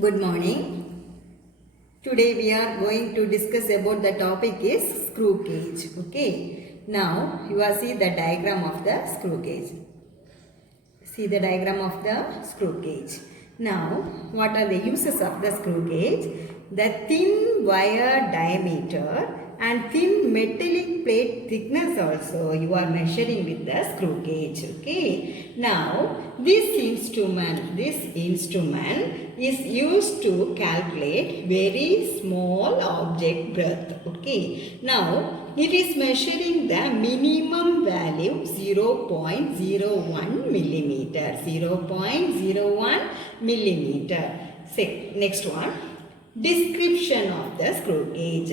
Good morning. Today we are going to discuss about the topic is screw gauge. Okay. Now you are see the diagram of the screw gauge. See the diagram of the screw gauge. Now what are the uses of the screw gauge? The thin wire diameter and thin metallic plate thickness also you are measuring with the screw gauge. Okay. Now this instrument is used to calculate very small object breadth. Okay. Now it is measuring the minimum value 0.01 millimeter. 0.01 millimeter. Next one. Description of the screw gauge.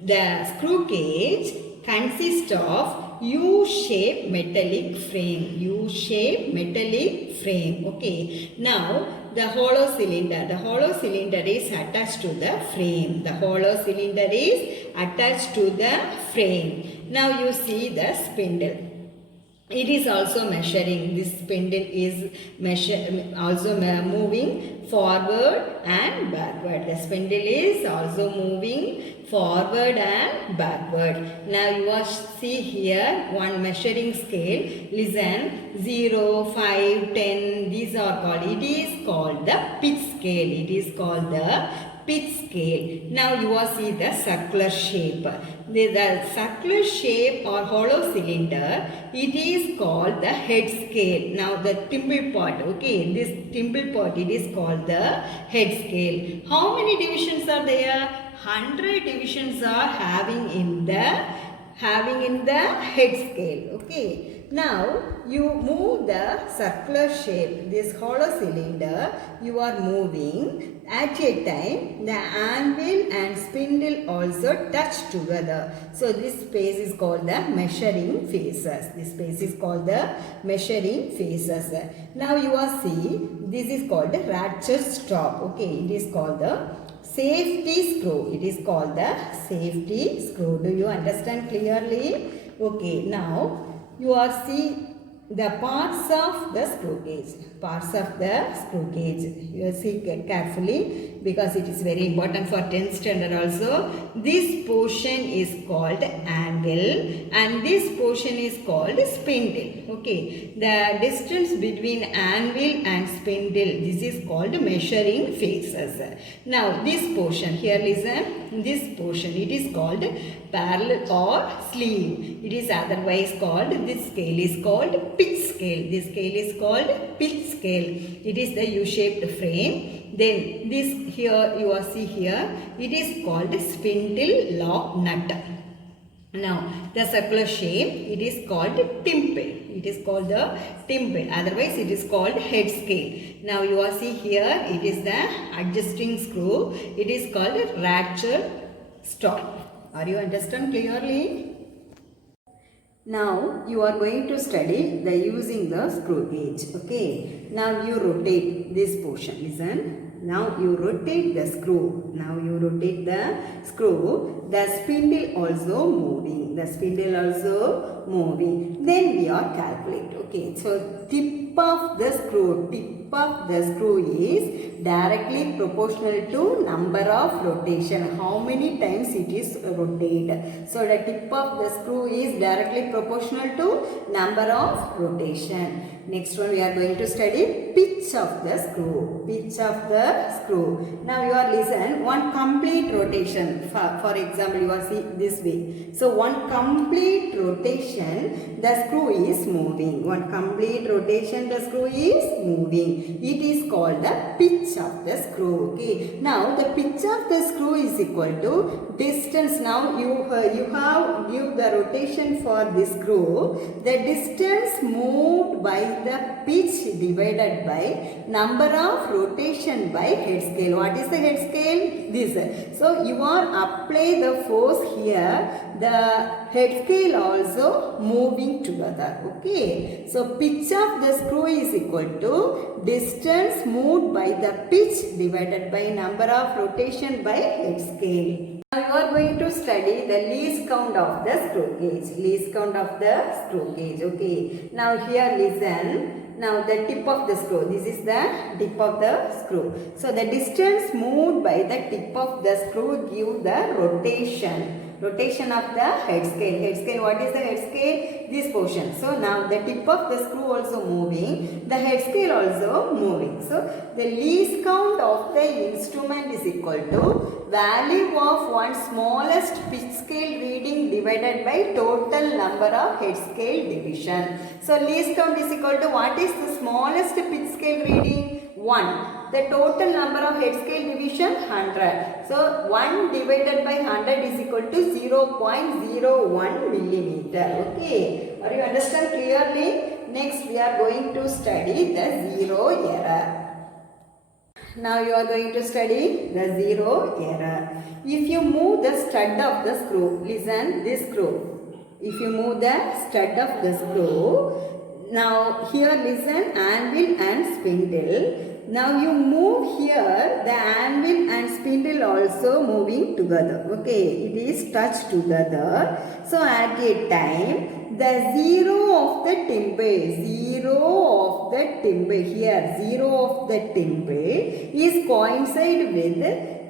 The screw gauge consists of U-shaped metallic frame. U-shaped metallic frame. Okay. Now the hollow cylinder. The hollow cylinder is attached to the frame. The hollow cylinder is attached to the frame. Now you see the spindle. It is also measuring. This spindle is also moving forward and backward. The spindle is also moving forward and backward. Now you will see here one measuring scale. Listen, 0, 5, 10. These are called. It is called the pitch scale. It is called the pitch scale. Now you will see the circular shape. The circular shape or hollow cylinder, it is called the head scale. Now the thimble part, okay, this thimble part, it is called the head scale. How many divisions are there? 100 divisions are having in the head scale. Okay. Now you move the circular shape, this hollow cylinder, you are moving. At a time, the anvil and spindle also touch together. So this space is called the measuring faces. This space is called the measuring faces. Now you are see, this is called the ratchet stop. Okay, it is called the safety screw. It is called the safety screw. Do you understand clearly? Okay, now you are see the parts of the screw gauge. Parts of the screw gauge. You will see carefully because it is very important for 10th standard also. This portion is called anvil and this portion is called spindle. Okay. The distance between anvil and spindle, this is called measuring faces. Now this portion, here listen, this portion, it is called parallel or sleeve. It is otherwise called, this scale is called pitch scale. This scale is called pitch scale. It is the U-shaped frame. Then this here you are see here, it is called spindle lock nut. Now the circular shape, it is called thimble. It is called the thimble. Otherwise it is called head scale. Now you are see here, it is the adjusting screw. It is called ratchet stop. Are you understand clearly? Now you are going to study the using the screw gauge. Okay. Now you rotate this portion. Listen. Now you rotate the screw. Now you rotate the screw. The spindle also moving. The spindle also moving. Then we are calculate. Okay. So tip of the screw is directly proportional to number of rotation. How many times it is rotated. So the tip of the screw is directly proportional to number of rotation. Next one we are going to study pitch of the screw. Pitch of the screw. Now you are listen, one complete rotation. For example, you are see this way. So one complete rotation, the screw is moving. One complete rotation, the screw is moving. It is called the pitch of the screw. Okay. Now the pitch of the screw is equal to distance. Now you have give the rotation for this screw. The distance moved by the pitch divided by number of rotation by head scale. What is the head scale? This. So you are apply the force here. The head scale also moving together. Okay. So pitch of the screw is equal to distance moved by the pitch divided by number of rotation by head scale. Now you are going to study the least count of the screw gauge. Least count of the screw gauge. Okay. Now here listen. Now the tip of the screw. This is the tip of the screw. So the distance moved by the tip of the screw give the rotation. Rotation of the head scale. Head scale, what is the head scale? This portion. So now the tip of the screw also moving, the head scale also moving. So the least count of the instrument is equal to value of one smallest pitch scale reading divided by total number of head scale division. So least count is equal to what is the smallest pitch scale reading? 1. The total number of head scale division 100. So 1 divided by 100 is equal to 0.01 millimeter. Okay. Are you understand clearly? Next we are going to study the zero error. Now you are going to study the zero error. If you move the stud of the screw, listen this screw. If you move the stud of the screw, now here listen anvil and spindle. Now you move here the anvil and spindle also moving together. Okay, it is touched together. So at a time the zero of the timber here, zero of the timber is coincide with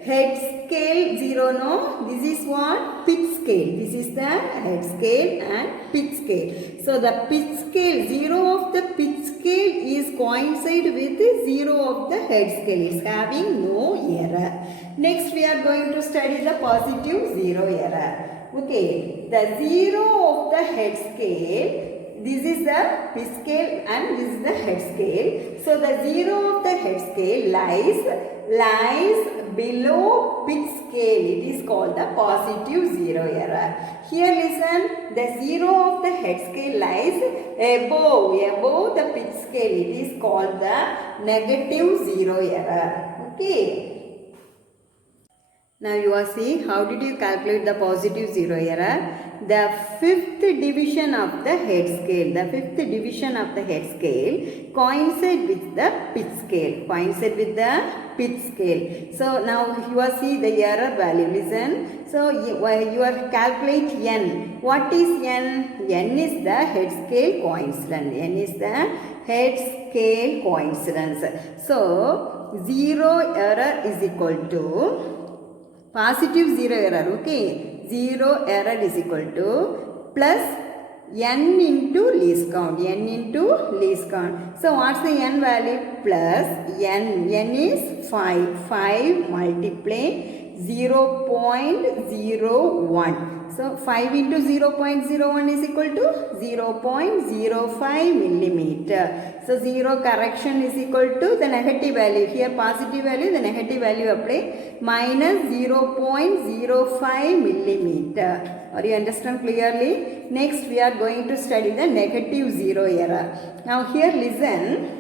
head scale 0, no? This is what? Pitch scale. This is the head scale and pitch scale. So the pitch scale, 0 of the pitch scale is coincide with 0 of the head scale. It is having no error. Next we are going to study the positive zero error. Okay, the 0 of the head scale, this is the pitch scale and this is the head scale. So the 0 of the head scale lies below pitch scale. It is called the positive zero error. Here listen, the 0 of the head scale lies above the pitch scale. It is called the negative zero error. Okay. Now you are seeing how did you calculate the positive zero error? The fifth division of the head scale. The fifth division of the head scale coincide with the pitch scale. Coincide with the pitch scale. So now you are see the error value. Listen. So you are calculate n. What is n? N is the head scale coincidence. N is the head scale coincidence. So zero error is equal to positive zero error, okay. Zero error is equal to plus n into least count. N into least count. So what's the n value? Plus n. N is 5. 5 multiply 0.01. So 5 into 0.01 is equal to 0.05 millimeter. So 0 correction is equal to the negative value. Here positive value, the negative value apply minus 0.05 millimeter. Are you understand clearly? Next we are going to study the negative zero error. Now here listen,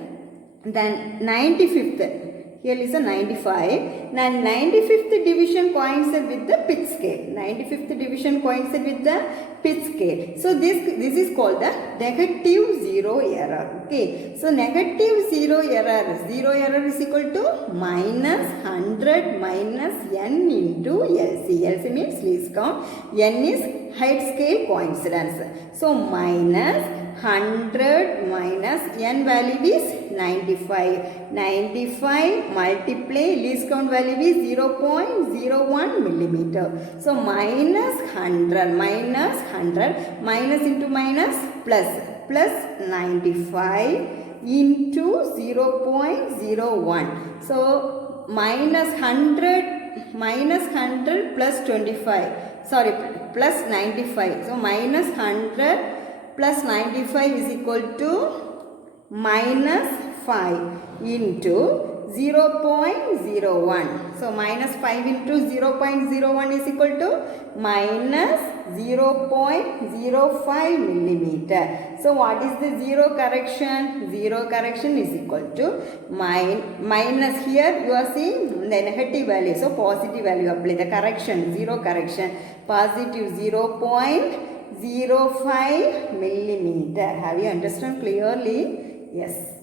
then 95th. Here listen 95. Now 95th division coincide with the pitch scale. 95th division coincide with the pitch scale. So this is called the negative zero error. Okay. So negative zero error. Zero error is equal to minus 100 minus n into LC. LC means least count. N is head scale coincidence. So minus 100 minus n value is 95. 95 multiply least count value is 0.01 millimeter. So minus 100 minus into minus plus 95 into 0.01. So minus 100 plus 25. Sorry, plus 95. So minus 100 plus 95 is equal to minus 5 into 0.01. So minus 5 into 0.01 is equal to minus 0.05 millimeter. So what is the zero correction? Zero correction is equal to minus, here you are seeing the negative value. So positive value apply the correction, zero correction, positive 0.05 millimeter. Have you understood clearly? Yes.